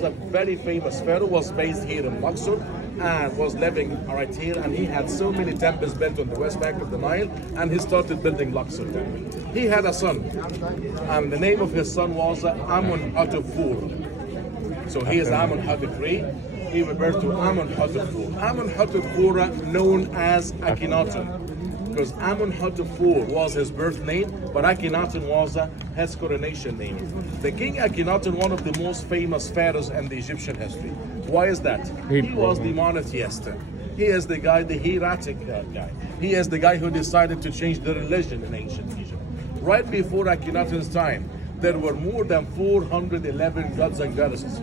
A very famous pharaoh was based here in Luxor and was living right here, and he had so many temples built on the west bank of the Nile, and he started building Luxor Temple. He had a son, and the name of his son was Amenhotep IV. So he is Amenhotep III. He gave birth to Amenhotep IV. Amenhotep IV, known as Akhenaten, because Amenhotep IV was his birth name, but Akhenaten was his coronation name. The king Akhenaten, one of the most famous pharaohs in the Egyptian history. Why is that? He was the monotheist. He is the guy, the hieratic guy. He is the guy who decided to change the religion in ancient Egypt. Right before Akhenaten's time, there were more than 411 gods and goddesses,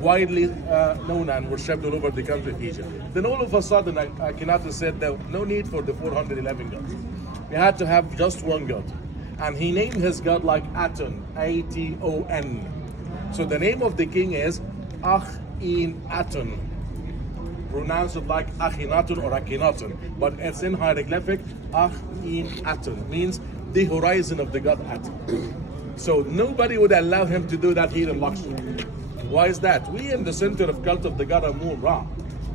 widely known and worshipped all over the country of Egypt. Then all of a sudden, Akhenaten said there no need for the 411 gods. We had to have just one god. And he named his god like Aton, A-T-O-N. So the name of the king is Akhenaten. Pronounced it like Akhenaten or Akhenaten, but it's in hieroglyphic. Akhenaten means the horizon of the god Aton. So nobody would allow him to do that here in Luxor. Why is that? We in the center of cult of the god Amun-Ra.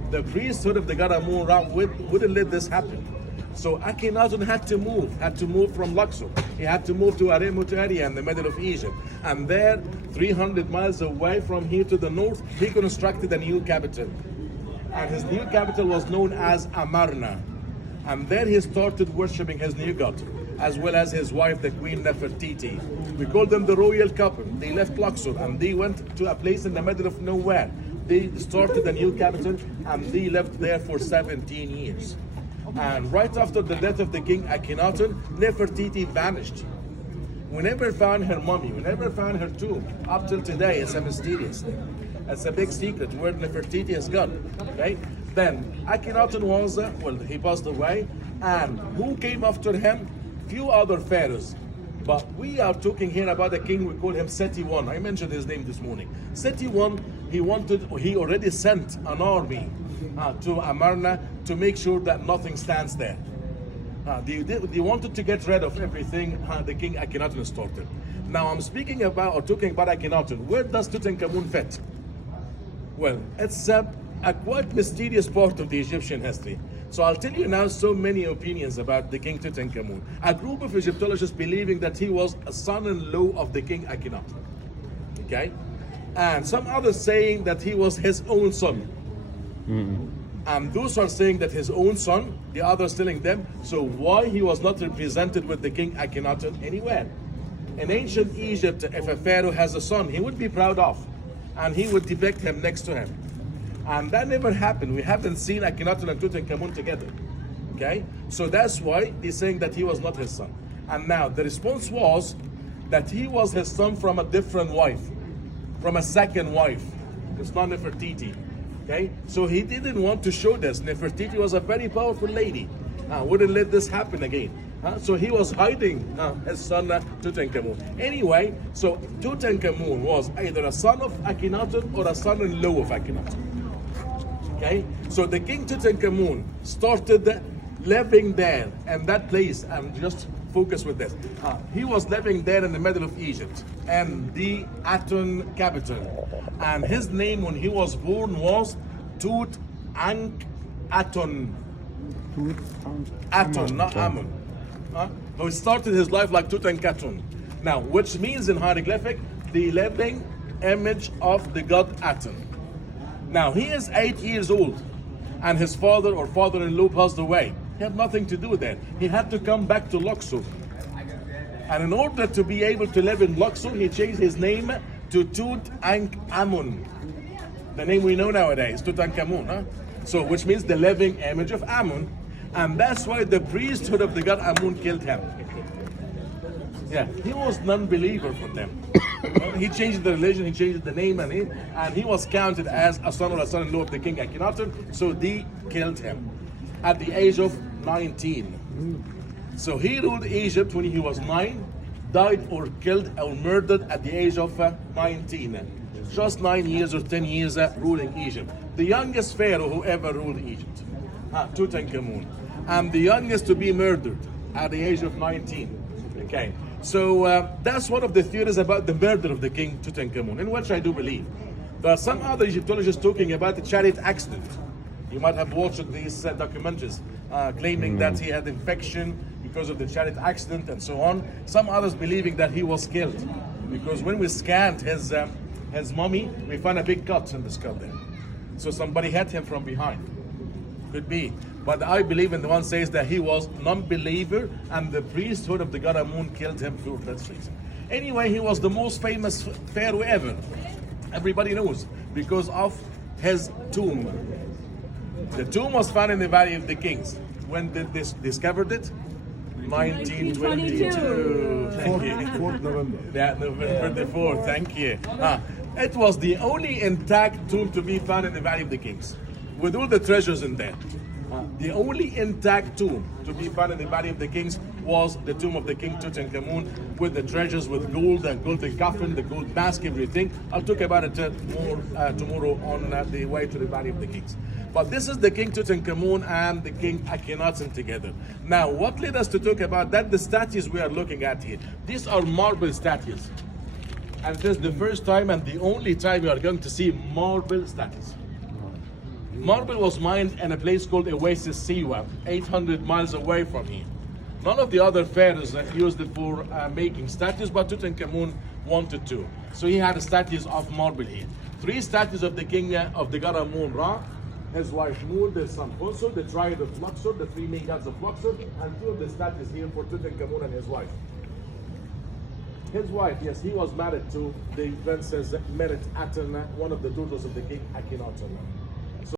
The priesthood of the god Amun-Ra wouldn't let this happen. So Akhenaten had to move from Luxor. He had to move to Aremut area in the middle of Egypt. And there, 300 miles away from here to the north, he constructed a new capital. And his new capital was known as Amarna. And there he started worshipping his new god, as well as his wife, the Queen Nefertiti. We call them the royal couple. They left Luxor and they went to a place in the middle of nowhere. They started a new capital and they lived there for 17 years. And right after the death of the king Akhenaten, Nefertiti vanished. We never found her mummy, we never found her tomb. Up till today, it's a mysterious thing. It's a big secret where Nefertiti has gone. Okay? Then Akhenaten was, he passed away, and who came after him? Few other pharaohs. But we are talking here about a king, we call him Seti I. I mentioned his name this morning. Seti I, he already sent an army to Amarna to make sure that nothing stands there. They wanted to get rid of everything the king Akhenaten started. Now I'm talking about Akhenaten. Where does Tutankhamun fit? Well, it's a quite mysterious part of the Egyptian history. So I'll tell you now so many opinions about the king Tutankhamun. A group of Egyptologists believing that he was a son-in-law of the king Akhenaten. Okay? And some others saying that he was his own son. And those are saying that his own son, the others telling them, so why he was not represented with the king Akhenaten anywhere? In ancient Egypt, if a pharaoh has a son, he would be proud of, and he would depict him next to him. And that never happened. We haven't seen Akhenaten and Tutankhamun together. Okay? So that's why they're saying that he was not his son. And now the response was that he was his son from a different wife, from a second wife. It's not Nefertiti. Okay? So he didn't want to show this. Nefertiti was a very powerful lady. Wouldn't let this happen again. So he was hiding his son Tutankhamun. Anyway, so Tutankhamun was either a son of Akhenaten or a son-in-law of Akhenaten. Okay? So the king Tutankhamun started living there in that place, and just focus with this. He was living there in the middle of Egypt, and the Aton capital. And his name when he was born was Tutankhaten. Aton, not Amun. He started his life like Tutankhaten. Now, which means in hieroglyphic, the living image of the god Aton. Now, he is 8 years old, and his father or father-in-law passed away. He had nothing to do with that. He had to come back to Luxor. And in order to be able to live in Luxor, he changed his name to Tutankhamun. The name we know nowadays, Tutankhamun. So, which means the living image of Amun. And that's why the priesthood of the god Amun killed him. Yeah, he was non-believer for them. He changed the religion, he changed the name, and he was counted as a son or a son-in-law of the king Akhenaten, so they killed him at the age of 19. So he ruled Egypt when he was 9, died or killed or murdered at the age of 19. Just 9 years or 10 years ruling Egypt. The youngest pharaoh who ever ruled Egypt, Tutankhamun. And the youngest to be murdered at the age of 19. Okay. So that's one of the theories about the murder of the king Tutankhamun, in which I do believe. There are some other Egyptologists talking about a chariot accident. You might have watched these documentaries claiming that he had infection because of the chariot accident and so on. Some others believing that he was killed, because when we scanned his mummy, we found a big cut in the skull there. So somebody hit him from behind. Could be. But I believe in the one says that he was non-believer and the priesthood of the god Amun killed him for that reason. Anyway, he was the most famous pharaoh ever. Everybody knows because of his tomb. The tomb was found in the Valley of the Kings. When did this discovered it? 1922. Thank you. 4th November. Yeah, November the 4th. Thank you. It was the only intact tomb to be found in the Valley of the Kings, with all the treasures in there. The only intact tomb to be found in the Valley of the Kings was the tomb of the King Tutankhamun, with the treasures, with gold and golden coffin, the gold mask, everything. I'll talk about it more tomorrow on the way to the Valley of the Kings. But this is the King Tutankhamun and the King Akhenaten together. Now, what led us to talk about that? The statues we are looking at here. These are marble statues. And this is the first time and the only time you are going to see marble statues. Marble was mined in a place called Oasis Siwa, 800 miles away from here. None of the other pharaohs used it for making statues, but Tutankhamun wanted to. So he had statues of marble here. 3 statues of the king of the god Amun Ra, his wife Mun, the son Khonsu, the triad of Luxor, the 3 main gods of Luxor, and 2 of the statues here for Tutankhamun and his wife. His wife, yes, he was married to the princess Akhenaten, one of the daughters of the king Akhenaten.